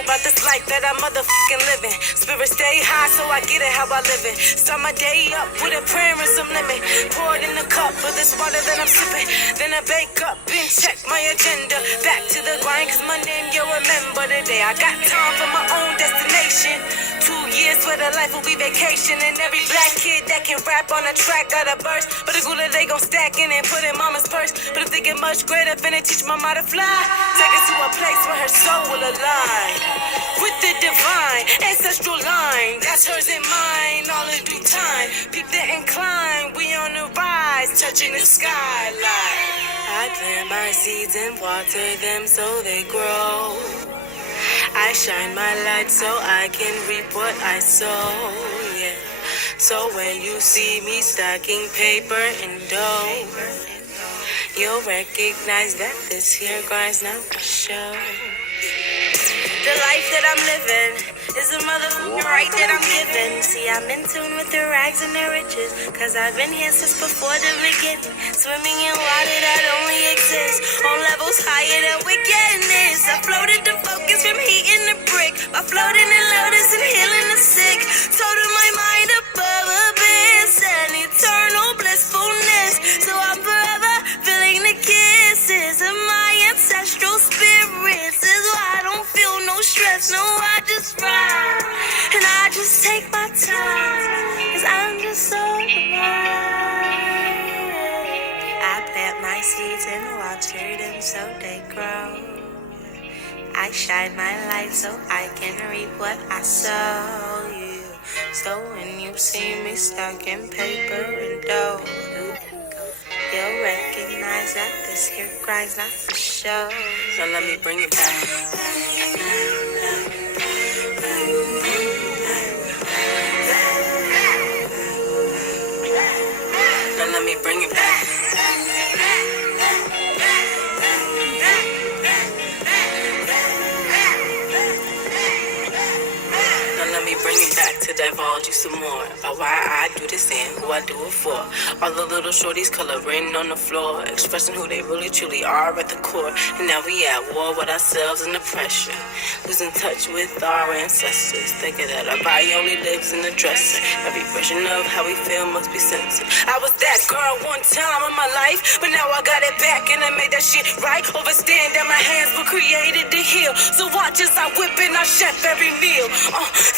About this life that I'm motherfucking living. Spirit stay high, so I get it how I live it. Start my day up with a prayer and some lemon. Pour it in the cup for this water that I'm sipping. Then I bake up and check my agenda. Back to the grind, cause my name you'll remember today. I got time for my own destination. 2 years for the life will be vacation. And every black kid that can rap on a track got a burst. But the gula they gon' stack in and put in mama's purse. But if they get much greater, finna teach mama to fly. Take her to a place where her soul will align with the divine ancestral line. That's hers and mine, all in due time. Peep the incline, we on the rise, touching the skyline. I plant my seeds and water them so they grow. I shine my light so I can reap what I sow, yeah. So when you see me stacking paper and dough, you'll recognize that this here grind's not for show. The life that I'm living is a motherfucking right that I'm giving. See, I'm in tune with the rags and the riches, cause I've been here since before the beginning. Swimming in water that only exists on levels higher than wickedness. I floated the focus from heating the brick by floating in lotus and healing the sick. Total my mind above abyss and eternal blissfulness. So I'm forever feeling the kisses of my ancestral spirits. Is why I don't feel no stress, no, I just ride, and I just take my time, cause I'm just so divine. I plant my seeds and water them so they grow. I shine my light so I can reap what I sow, you. So when you see me stuck in paper and dough, you'll recognize that this here grind's not for show. So let me bring it back. Now let me bring it back. Bring it back to divulge you some more about why I do this and who I do it for. All the little shorties coloring on the floor, expressing who they really truly are at the core. And now we at war with ourselves and the pressure, losing touch with our ancestors, thinking that our body only lives in the dresser. Every version of how we feel must be censored. I was that girl one time in my life, but now I got it back and I made that shit right. Overstand that my hands were created to heal, so watch as I whip and I chef every meal.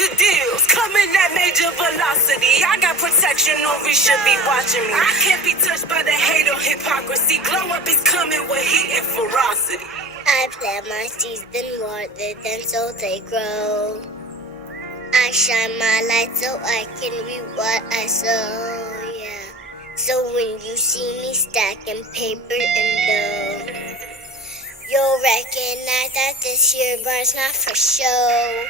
The deals coming at major velocity. I got protection, nobody should be watching me. I can't be touched by the hate or hypocrisy. Glow up is coming with heat and ferocity. I plant my seeds and water them so they grow. I shine my light so I can reap what I sow, yeah. So when you see me stacking paper and dough, you'll recognize that this here grind's not for show.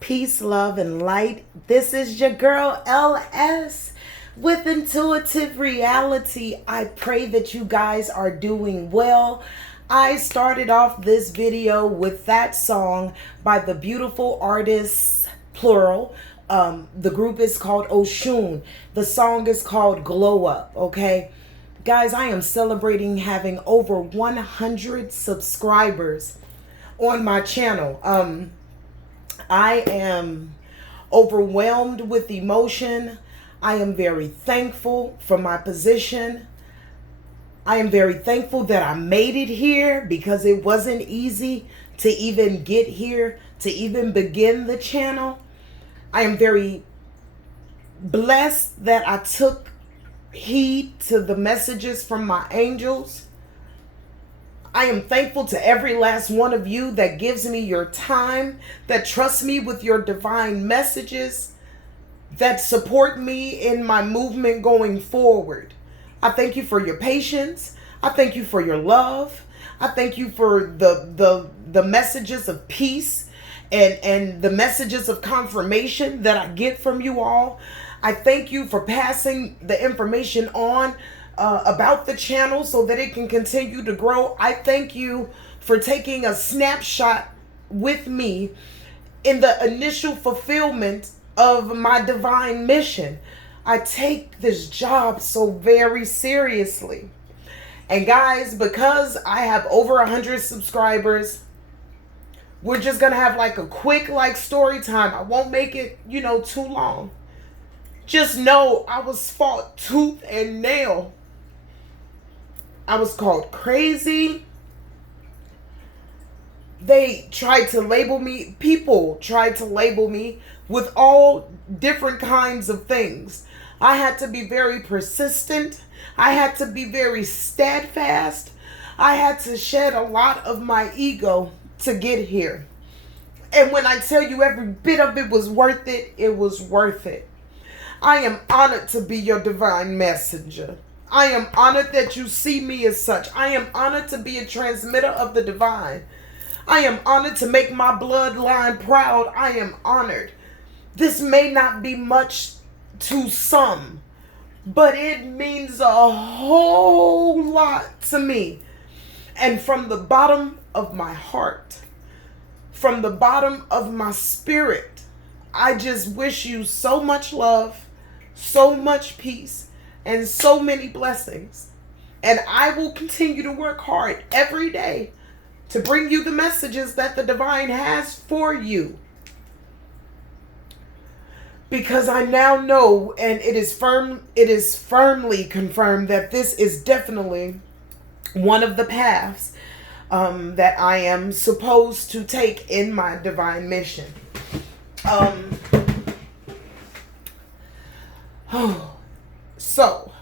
Peace, love, and light. This is your girl LS with Intuitive Reality. I pray that you guys are doing well. I started off this video with that song by the beautiful artists, plural. The group is called Oshun. The song is called Glow Up, okay? Guys, I am celebrating having over 100 subscribers on my channel. I am overwhelmed with emotion. I am very thankful for my position. I am very thankful that I made it here, because it wasn't easy to even get here, to even begin the channel. I am very blessed that I took heed to the messages from my angels. I am thankful to every last one of you that gives me your time, that trusts me with your divine messages, that support me in my movement going forward. I thank you for your patience. I thank you for your love. I thank you for the messages of peace and the messages of confirmation that I get from you all. I thank you for passing the information on about the channel so that it can continue to grow. I thank you for taking a snapshot with me in the initial fulfillment of my divine mission. I take this job so very seriously. And guys, because I have over 100 subscribers, we're just going to have like a quick story time. I won't make it, too long. Just know I was fought tooth and nail. I was called crazy. They tried to label me. People tried to label me with all different kinds of things. I had to be very persistent. I had to be very steadfast. I had to shed a lot of my ego to get here. And when I tell you every bit of it was worth it, it was worth it. I am honored to be your divine messenger. I am honored that you see me as such. I am honored to be a transmitter of the divine. I am honored to make my bloodline proud. I am honored. This may not be much to some, but it means a whole lot to me. And from the bottom of my heart, from the bottom of my spirit, I just wish you so much love, so much peace, and so many blessings. And I will continue to work hard every day to bring you the messages that the divine has for you. Because I now know, and it is firmly confirmed that this is definitely one of the paths that I am supposed to take in my divine mission. So,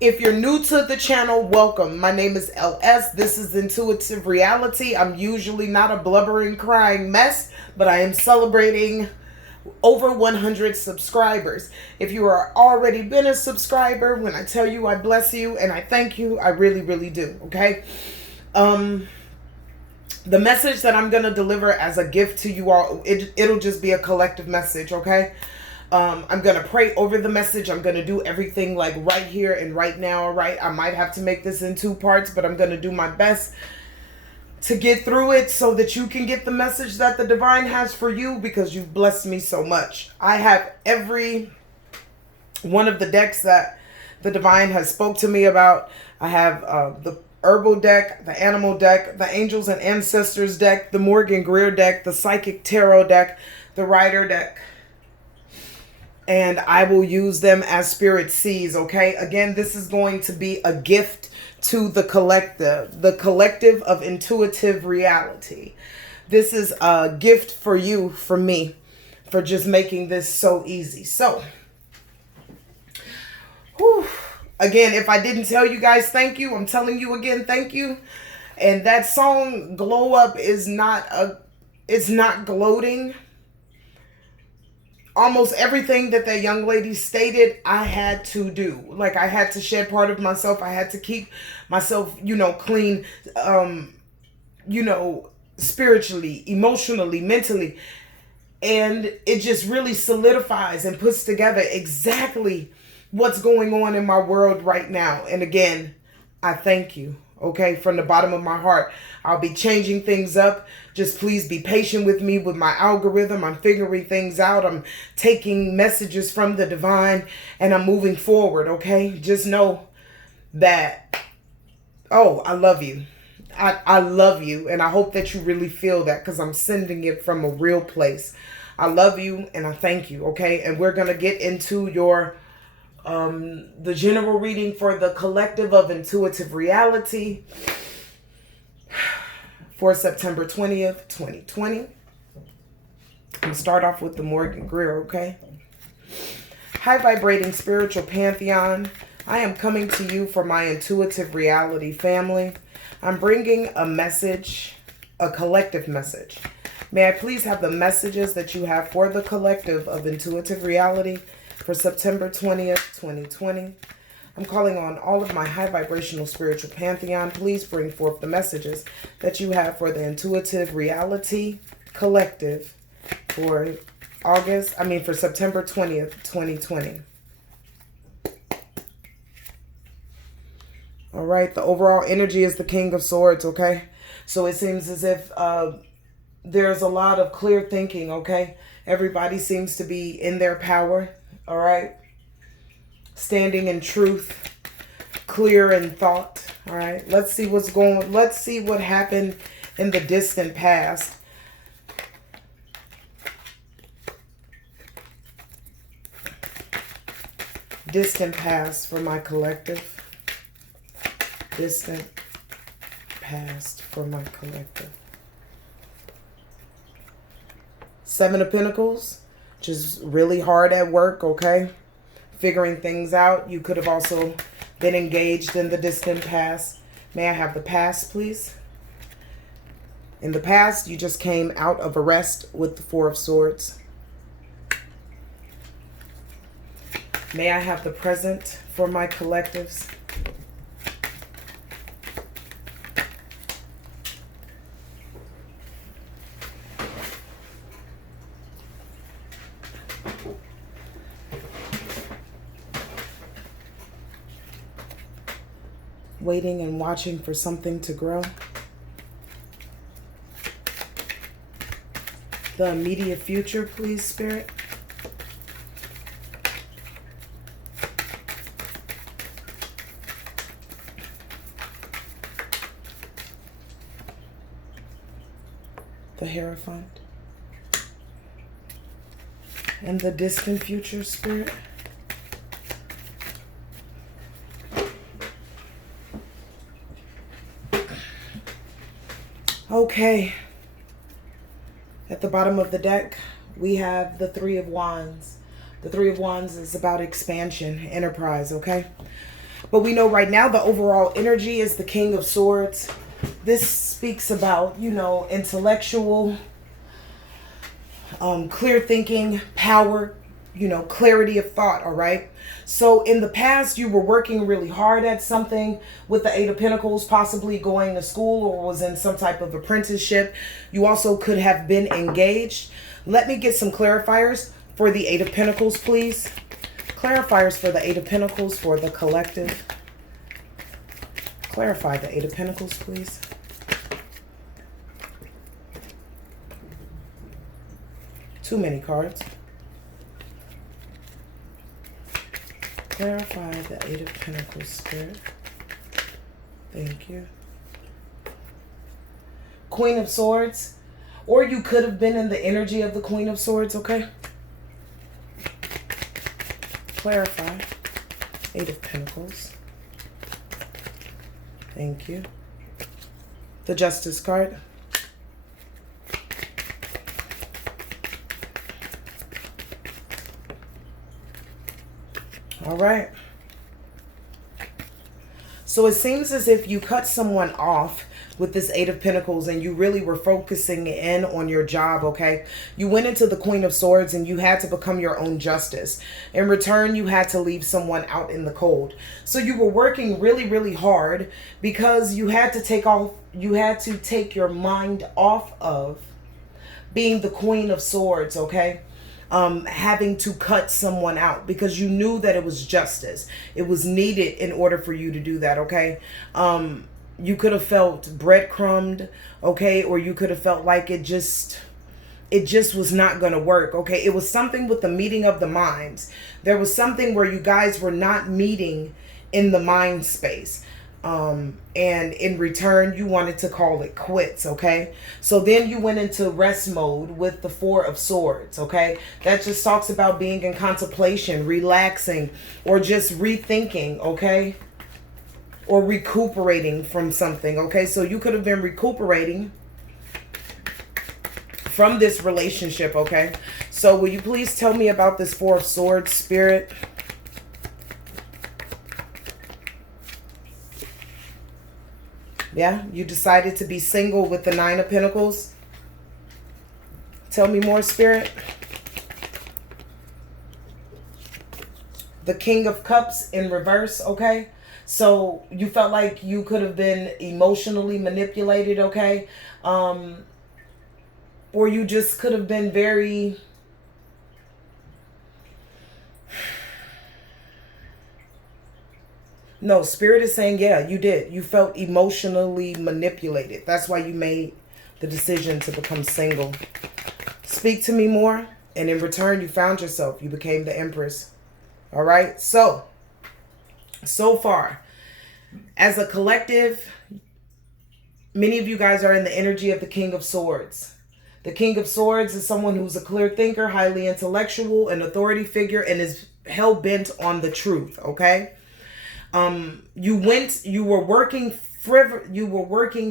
if you're new to the channel, welcome. My name is LS. This is Intuitive Reality. I'm usually not a blubbering, crying mess, but I am celebrating over 100 subscribers. If you are already been a subscriber, when I tell you I bless you and I thank you, I really, really do. Okay. The message that I'm going to deliver as a gift to you all, it'll just be a collective message. Okay. I'm going to pray over the message. I'm going to do everything like right here and right now. All right. I might have to make this in 2 parts, but I'm going to do my best to get through it so that you can get the message that the divine has for you, because you've blessed me so much. I have every one of the decks that the divine has spoke to me about. I have the herbal deck, the animal deck, the angels and ancestors deck, the Morgan Greer deck, the psychic tarot deck, the rider deck. And I will use them as spirit sees. Okay. Again, this is going to be a gift to the collective of Intuitive Reality. This is a gift for you, for me, for just making this so easy. So, again, if I didn't tell you guys thank you, I'm telling you again thank you. And that song Glow Up is it's not gloating. Almost everything that that young lady stated, I had to do. Like, I had to shed part of myself. I had to keep myself, clean, spiritually, emotionally, mentally. And it just really solidifies and puts together exactly what's going on in my world right now. And again, I thank you. Okay, from the bottom of my heart. I'll be changing things up. Just please be patient with me with my algorithm. I'm figuring things out. I'm taking messages from the divine and I'm moving forward. Okay, just know that, I love you. I love you. And I hope that you really feel that, because I'm sending it from a real place. I love you and I thank you. Okay, and we're going to get into your the general reading for the collective of Intuitive Reality for September 20th, 2020. I'm going to start off with the Morgan Greer, okay? High vibrating spiritual pantheon, I am coming to you for my Intuitive Reality family. I'm bringing a message, a collective message. May I please have the messages that you have for the collective of Intuitive Reality for September 20th, 2020. I'm calling on all of my high vibrational spiritual pantheon. Please bring forth the messages that you have for the Intuitive Reality collective for September 20th, 2020. All right. The overall energy is the King of Swords, okay? So it seems as if there's a lot of clear thinking, okay? Everybody seems to be in their power, all right? Standing in truth, clear in thought, all right? Let's see let's see what happened in the distant past. Distant past for my collective. Distant past for my collective. Seven of Pentacles, just really hard at work, okay? Figuring things out. You could have also been engaged in the distant past. May I have the past, please? In the past, you just came out of a rest with the Four of Swords. May I have the present for my collectives? Waiting and watching for something to grow. The immediate future, please, Spirit. The Hierophant. And the distant future, Spirit. Okay. At the bottom of the deck, we have the Three of Wands. The Three of Wands is about expansion, enterprise, okay? But we know right now the overall energy is the King of Swords. This speaks about, you know, intellectual, clear thinking, power, you know, clarity of thought, all right? So in the past, you were working really hard at something with the Eight of Pentacles, possibly going to school or was in some type of apprenticeship. You also could have been engaged. Let me get some clarifiers for the Eight of Pentacles, please. Clarifiers for the Eight of Pentacles for the collective. Clarify the Eight of Pentacles, please. Too many cards. Clarify the Eight of Pentacles, Spirit. Thank you. Queen of Swords. Or you could have been in the energy of the Queen of Swords, okay? Clarify. Eight of Pentacles. Thank you. The Justice card. All right. So it seems as if you cut someone off with this Eight of Pentacles and you really were focusing in on your job, okay? You went into the Queen of Swords and you had to become your own justice. In return, you had to leave someone out in the cold. So you were working really, really hard because you had to take your mind off of being the Queen of Swords, okay? Having to cut someone out because you knew that it was justice. It was needed in order for you to do that, okay? You could have felt breadcrumbed, okay? Or you could have felt like it just was not going to work, okay? It was something with the meeting of the minds. There was something where you guys were not meeting in the mind space. And in return, you wanted to call it quits, okay? So then you went into rest mode with the Four of Swords, okay? That just talks about being in contemplation, relaxing, or just rethinking, okay? Or recuperating from something, okay? So you could have been recuperating from this relationship, okay? So will you please tell me about this Four of Swords, Spirit? Yeah, you decided to be single with the Nine of Pentacles. Tell me more, Spirit. The King of Cups in reverse, okay? So you felt like you could have been emotionally manipulated, okay? Or you just could have been very... No, Spirit is saying, yeah, you did. You felt emotionally manipulated. That's why you made the decision to become single. Speak to me more. And in return, you found yourself. You became the Empress. All right. So far, as a collective, many of you guys are in the energy of the King of Swords. The King of Swords is someone who's a clear thinker, highly intellectual, an authority figure, and is hell-bent on the truth. Okay. You were working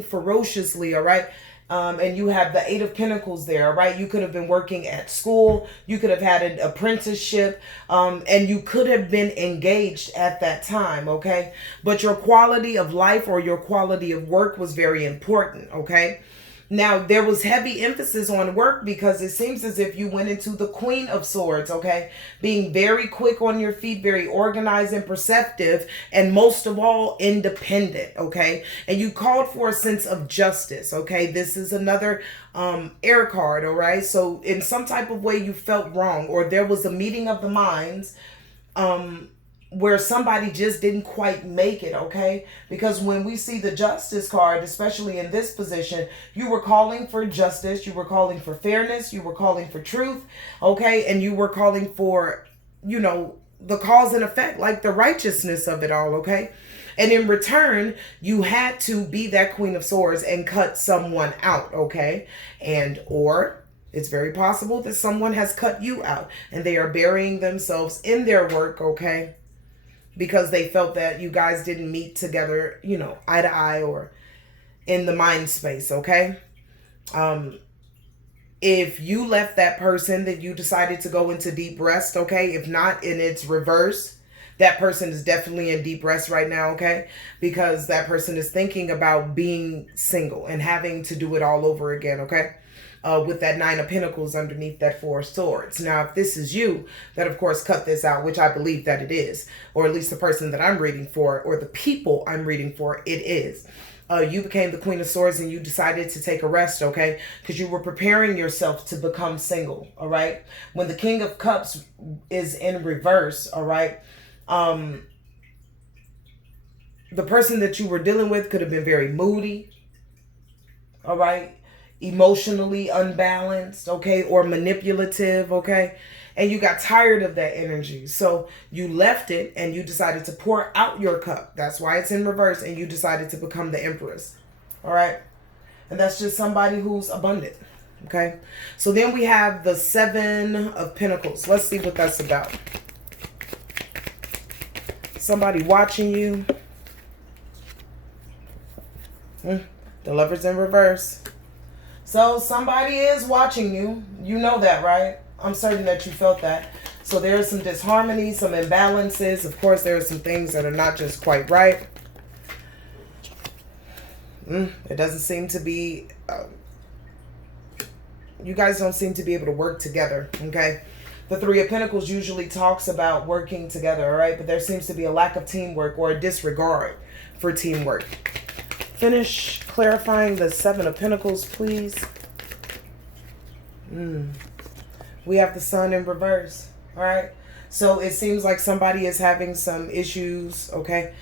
ferociously, all right? And you have the Eight of Pentacles there, all right? You could have been working at school. You could have had an apprenticeship, and you could have been engaged at that time, okay? But your quality of life or your quality of work was very important, okay? Now, there was heavy emphasis on work because it seems as if you went into the Queen of Swords, okay? Being very quick on your feet, very organized and perceptive, and most of all, independent, okay? And you called for a sense of justice, okay? This is another air card, all right? So in some type of way you felt wrong, or there was a meeting of the minds, where somebody just didn't quite make it, okay? Because when we see the Justice card, especially in this position, you were calling for justice, you were calling for fairness, you were calling for truth, okay? And you were calling for, you know, the cause and effect, like the righteousness of it all, okay? And in return, you had to be that Queen of Swords and cut someone out, okay? And or it's very possible that someone has cut you out and they are burying themselves in their work, okay? Because they felt that you guys didn't meet together, you know, eye to eye or in the mind space, okay? If you left that person, then you decided to go into deep rest, okay? If not, and it's reverse, that person is definitely in deep rest right now, okay? Because that person is thinking about being single and having to do it all over again, okay? With that Nine of Pentacles underneath that Four of Swords. Now, if this is you, that of course cut this out, which I believe that it is, or at least the person that I'm reading for, or the people I'm reading for, it is. You became the Queen of Swords and you decided to take a rest, okay? Because you were preparing yourself to become single, all right? When the King of Cups is in reverse, all right? The person that you were dealing with could have been very moody, all right? Emotionally unbalanced, okay, or manipulative, okay, and you got tired of that energy, so you left it and you decided to pour out your cup. That's why it's in reverse, and you decided to become the Empress, all right? And that's just somebody who's abundant, okay? So then we have the Seven of Pentacles. Let's see what that's about. Somebody watching you. The Lover's in reverse. So somebody is watching you. You know that, right? I'm certain that you felt that. So there's some disharmony, some imbalances. Of course, there are some things that are not just quite right. It doesn't seem to be... you guys don't seem to be able to work together, okay? The Three of Pentacles usually talks about working together, all right? But there seems to be a lack of teamwork or a disregard for teamwork. Finish clarifying the Seven of Pentacles, please. We have the Sun in reverse, all right? So it seems like somebody is having some issues, okay,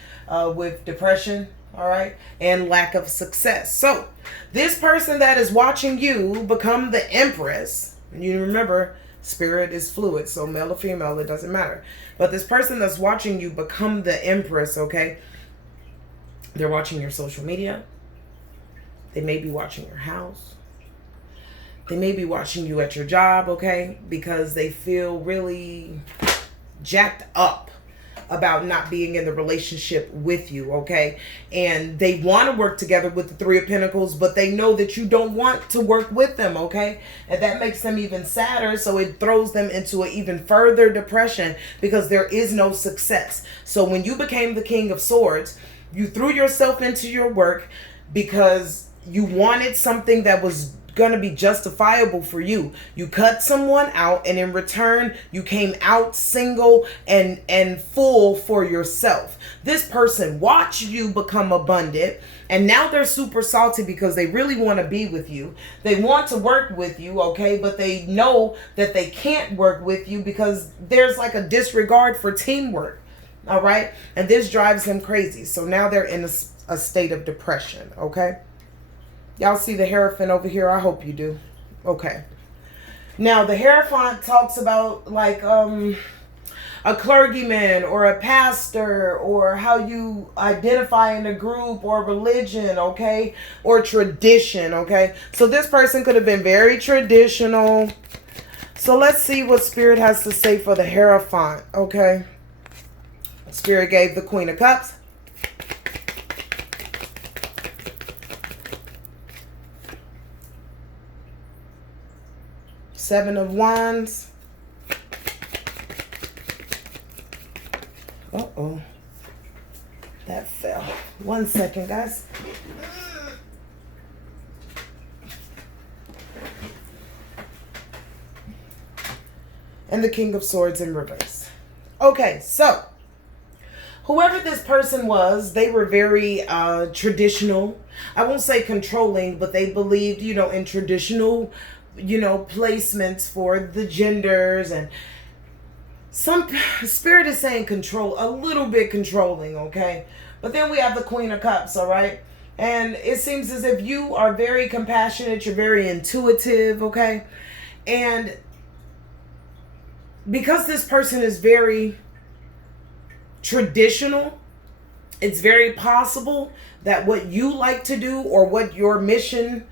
with depression, all right, and lack of success. So this person that is watching you become the Empress, and you remember, spirit is fluid, so male or female, it doesn't matter. But this person that's watching you become the Empress, okay? They're watching your social media. They may be watching your house. They may be watching you at your job, okay? Because they feel really jacked up about not being in the relationship with you, okay? And they want to work together with the Three of Pentacles, but they know that you don't want to work with them, okay? And that makes them even sadder, so it throws them into an even further depression because there is no success. So when you became the King of Swords, you threw yourself into your work because you wanted something that was going to be justifiable for you. You cut someone out, and in return, you came out single and full for yourself. This person watched you become abundant, and now they're super salty because they really want to be with you. They want to work with you, okay, but they know that they can't work with you because there's like a disregard for teamwork. All right. And this drives him crazy. So now they're in a state of depression. Okay. Y'all see the Hierophant over here? I hope you do. Okay. Now the Hierophant talks about like a clergyman or a pastor, or how you identify in a group or religion, okay, or tradition, okay. So this person could have been very traditional. So let's see what Spirit has to say for the Hierophant, okay. Spirit gave the Queen of Cups. Seven of Wands. Uh-oh. That fell. 1 second, guys. And the King of Swords in reverse. Okay, so whoever this person was, they were very traditional. I won't say controlling, but they believed, you know, in traditional, you know, placements for the genders, and some Spirit is saying control, a little bit controlling, okay? But then we have the Queen of Cups, all right? And it seems as if you are very compassionate, you're very intuitive, okay? And because this person is very traditional, it's very possible that what you like to do or what your mission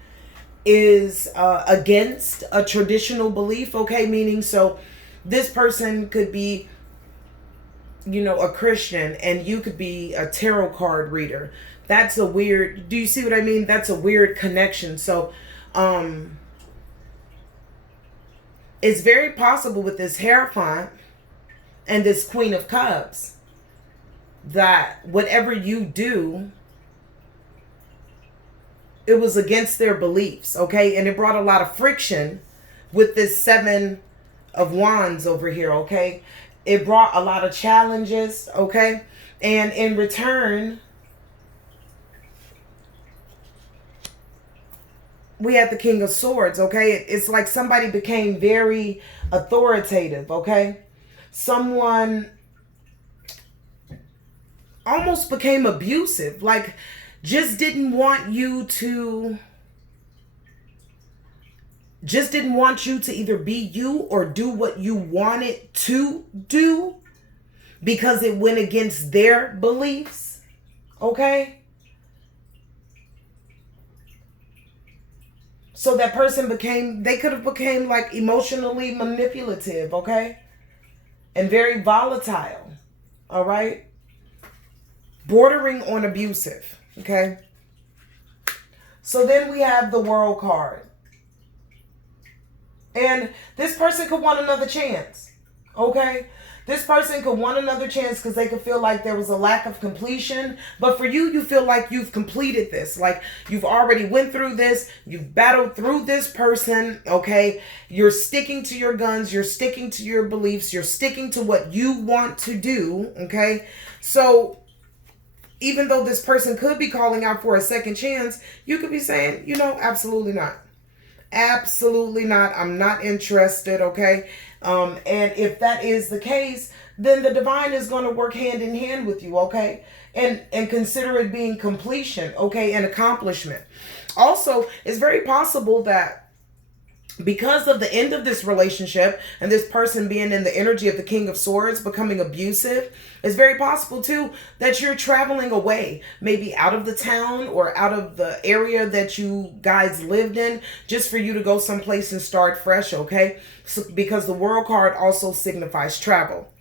is against a traditional belief, okay? Meaning, so this person could be, you know, a Christian, and you could be a tarot card reader. That's a weird, do you see what I mean? That's a weird connection. So it's very possible with this Hierophant and this Queen of Cups that whatever you do, it was against their beliefs, okay? And it brought a lot of friction with this Seven of Wands over here, okay? It brought a lot of challenges, okay? And in return, we had the King of Swords, okay? It's like somebody became very authoritative, okay? Someone almost became abusive, like just didn't want you to either be you or do what you wanted to do because it went against their beliefs, okay? So that person they could have became like emotionally manipulative, okay? And very volatile, all right? Bordering on abusive, okay? So then we have the World card. And this person could want another chance, okay? This person could want another chance because they could feel like there was a lack of completion. But for you, you feel like you've completed this. Like you've already went through this. You've battled through this person, okay? You're sticking to your guns. You're sticking to your beliefs. You're sticking to what you want to do, okay? So even though this person could be calling out for a second chance, you could be saying, you know, absolutely not. Absolutely not. I'm not interested, okay? And if that is the case, then the divine is going to work hand in hand with you, okay? And consider it being completion, okay, and accomplishment. Also, it's very possible that because of the end of this relationship and this person being in the energy of the King of Swords, becoming abusive, it's very possible too that you're traveling away, maybe out of the town or out of the area that you guys lived in, just for you to go someplace and start fresh, okay? So, because the World card also signifies travel.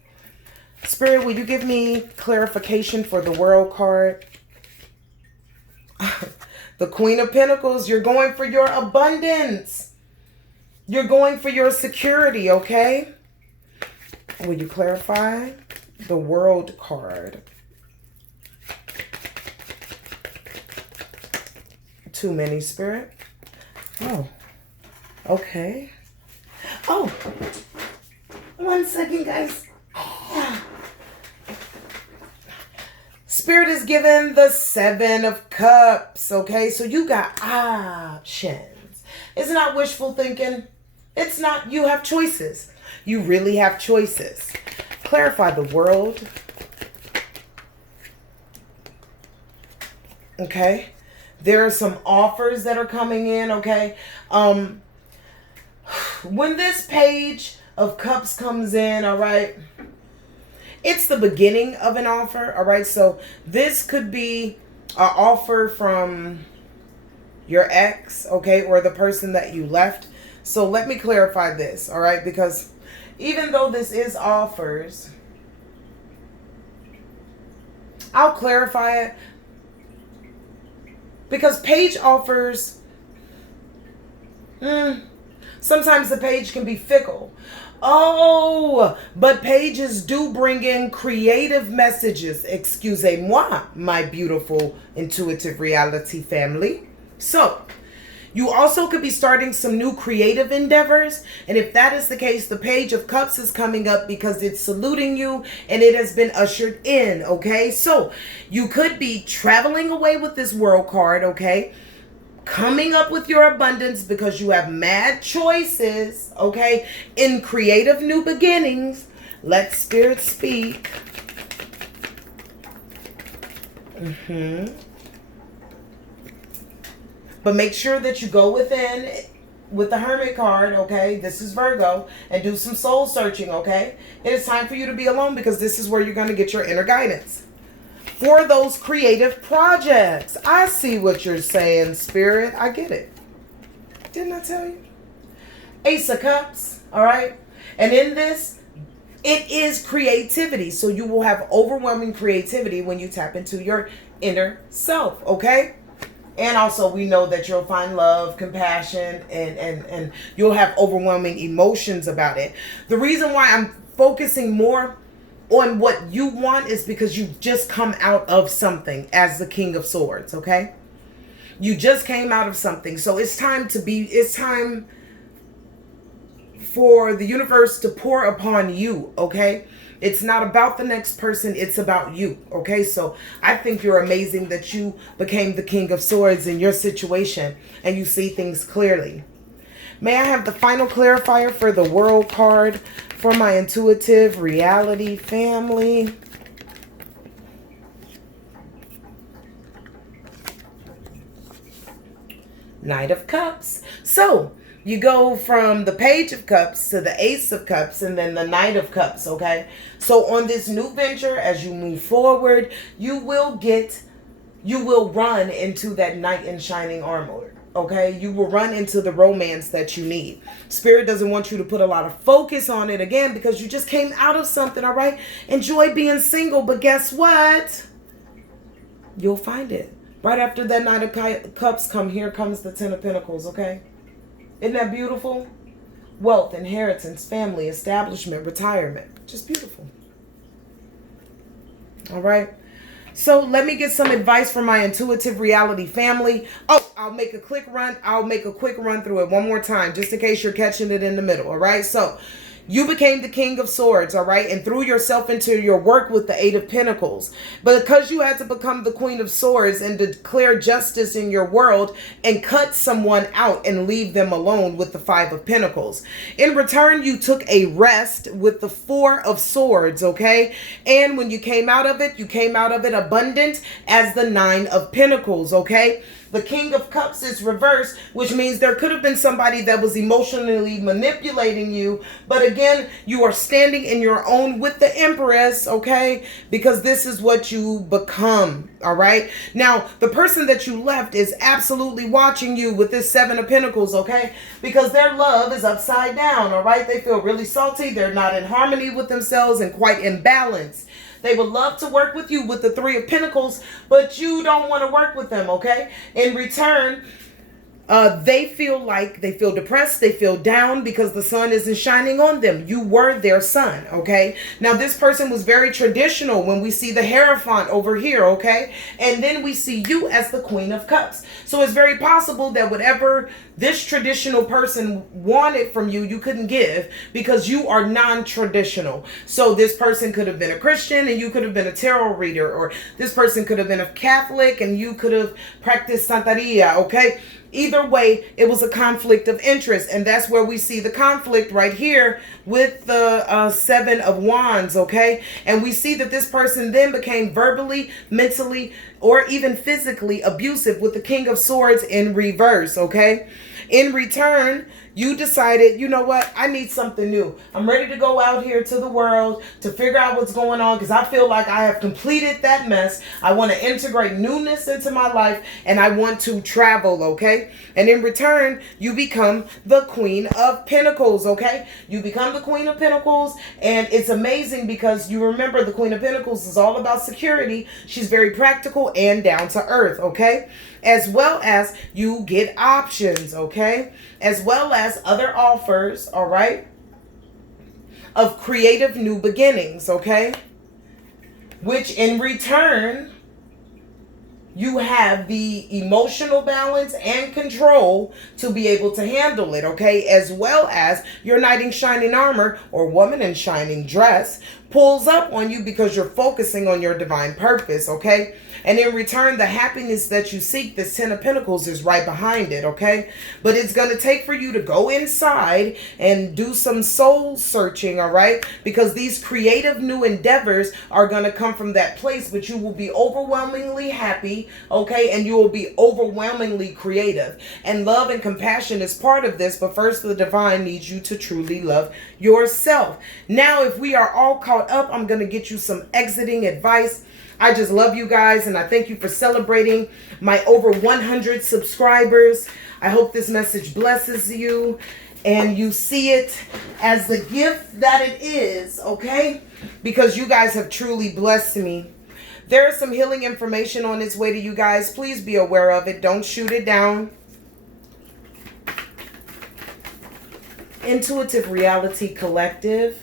Spirit, will you give me clarification for the World card? The Queen of Pentacles, you're going for your abundance. You're going for your security, okay? Will you clarify the World card? Too many, Spirit. Oh, okay. Oh, 1 second, guys. Spirit is given the Seven of Cups, okay? So you got options. It's not wishful thinking. It's not, you have choices. You really have choices. Clarify the World Okay. There are some offers that are coming in. Okay. When this page of cups comes in, all right, it's the beginning of an offer. All right. So this could be an offer from your ex, okay, or the person that you left. So let me clarify this, all right, because even though this is offers, I'll clarify it, because page offers, sometimes the page can be fickle. Oh, but pages do bring in creative messages. Excusez-moi, my beautiful intuitive reality family. So, you also could be starting some new creative endeavors. And if that is the case, the Page of Cups is coming up because it's saluting you and it has been ushered in, okay? So, you could be traveling away with this World card, okay? Coming up with your abundance because you have mad choices, okay? In creative new beginnings. Let Spirit speak. But make sure that you go within with the Hermit card, okay? This is Virgo. And do some soul searching, okay? It is time for you to be alone because this is where you're going to get your inner guidance. For those creative projects. I see what you're saying, Spirit. I get it. Didn't I tell you? Ace of Cups, all right? And in this, it is creativity. So you will have overwhelming creativity when you tap into your inner self, okay? And also we know that you'll find love, compassion, and you'll have overwhelming emotions about it. The reason why I'm focusing more on what you want is because you've just come out of something as the King of Swords, okay? You just came out of something. So it's time for the universe to pour upon you, okay? It's not about the next person, it's about you, okay? So I think you're amazing that you became the King of Swords in your situation and you see things clearly. May I have the final clarifier for the World card for my intuitive reality family? Knight of Cups. So you go from the Page of Cups to the Ace of Cups and then the Knight of Cups, okay? So on this new venture, as you move forward, you will run into that knight in shining armor, okay? You will run into the romance that you need. Spirit doesn't want you to put a lot of focus on it again because you just came out of something, all right? Enjoy being single, but guess what? You'll find it. Right after that Knight of Cups here comes the Ten of Pentacles, okay? Isn't that beautiful? Wealth, inheritance, family, establishment, retirement. Just beautiful. All right. So let me get some advice from my intuitive reality family. Oh, I'll make a quick run through it one more time, just in case you're catching it in the middle. All right. So you became the King of Swords, all right, and threw yourself into your work with the Eight of Pentacles. But because you had to become the Queen of Swords and declare justice in your world and cut someone out and leave them alone with the Five of Pentacles. In return, you took a rest with the Four of Swords, okay? And when you came out of it abundant as the Nine of Pentacles, okay? The King of Cups is reversed, which means there could have been somebody that was emotionally manipulating you. But again, you are standing in your own with the Empress, okay? Because this is what you become, all right? Now, the person that you left is absolutely watching you with this Seven of Pentacles, okay? Because their love is upside down, all right? They feel really salty. They're not in harmony with themselves and quite imbalanced. They would love to work with you with the Three of Pentacles, but you don't want to work with them, okay? In return, they feel depressed, they feel down because the sun isn't shining on them. You were their sun, okay? Now, this person was very traditional when we see the Hierophant over here, okay? And then we see you as the Queen of Cups. So it's very possible that whatever this traditional person wanted from you, you couldn't give because you are non-traditional. So this person could have been a Christian and you could have been a tarot reader, or this person could have been a Catholic and you could have practiced Santeria, okay? Either way, it was a conflict of interest. And that's where we see the conflict right here with the Seven of Wands, okay? And we see that this person then became verbally, mentally, or even physically abusive with the King of Swords in reverse, okay? In return, you decided, you know what, I need something new. I'm ready to go out here to the world to figure out what's going on because I feel like I have completed that mess. I want to integrate newness into my life and I want to travel, okay? And in return, you become the Queen of Pentacles, okay? You become the Queen of Pentacles, and it's amazing because you remember the Queen of Pentacles is all about security. She's very practical and down to earth, okay? As well as you get options, okay? As well as other offers, all right, of creative new beginnings, okay? Which in return, you have the emotional balance and control to be able to handle it, okay? As well as your knight in shining armor or woman in shining dress pulls up on you because you're focusing on your divine purpose, okay? And in return, the happiness that you seek, this Ten of Pentacles is right behind it, okay? But it's going to take for you to go inside and do some soul searching, all right? Because these creative new endeavors are going to come from that place, but you will be overwhelmingly happy, okay? And you will be overwhelmingly creative. And love and compassion is part of this, but first the divine needs you to truly love yourself. Now, if we are all caught up, I'm going to get you some exiting advice. I just love you guys, and I thank you for celebrating my over 100 subscribers. I hope this message blesses you and you see it as the gift that it is, okay? Because you guys have truly blessed me. There is some healing information on its way to you guys. Please be aware of it. Don't shoot it down. Intuitive Reality Collective.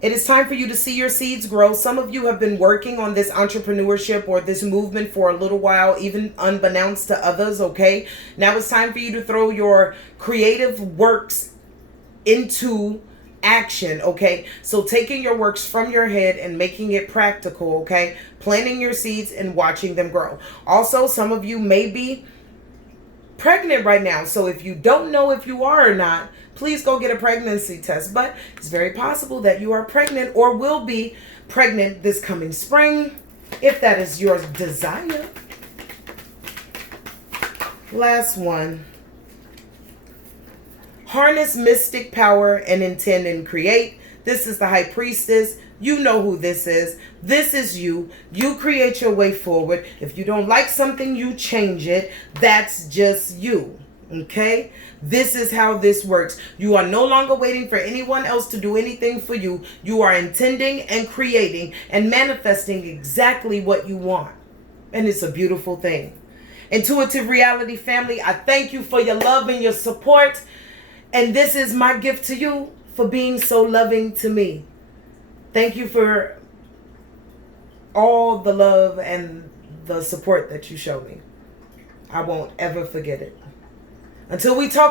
It is time for you to see your seeds grow. Some of you have been working on this entrepreneurship or this movement for a little while, even unbeknownst to others, okay? Now it's time for you to throw your creative works into action, okay? So taking your works from your head and making it practical, okay? Planting your seeds and watching them grow. Also, some of you may be pregnant right now. So if you don't know if you are or not, please go get a pregnancy test. But it's very possible that you are pregnant or will be pregnant this coming spring, if that is your desire. Last one. Harness mystic power and intend and create. This is the High Priestess. You know who this is. This is you. You create your way forward. If you don't like something, you change it. That's just you. Okay? This is how this works. You are no longer waiting for anyone else to do anything for you. You are intending and creating and manifesting exactly what you want. And it's a beautiful thing. Intuitive Reality family, I thank you for your love and your support. And this is my gift to you for being so loving to me. Thank you for all the love and the support that you show me. I won't ever forget it. Until we talk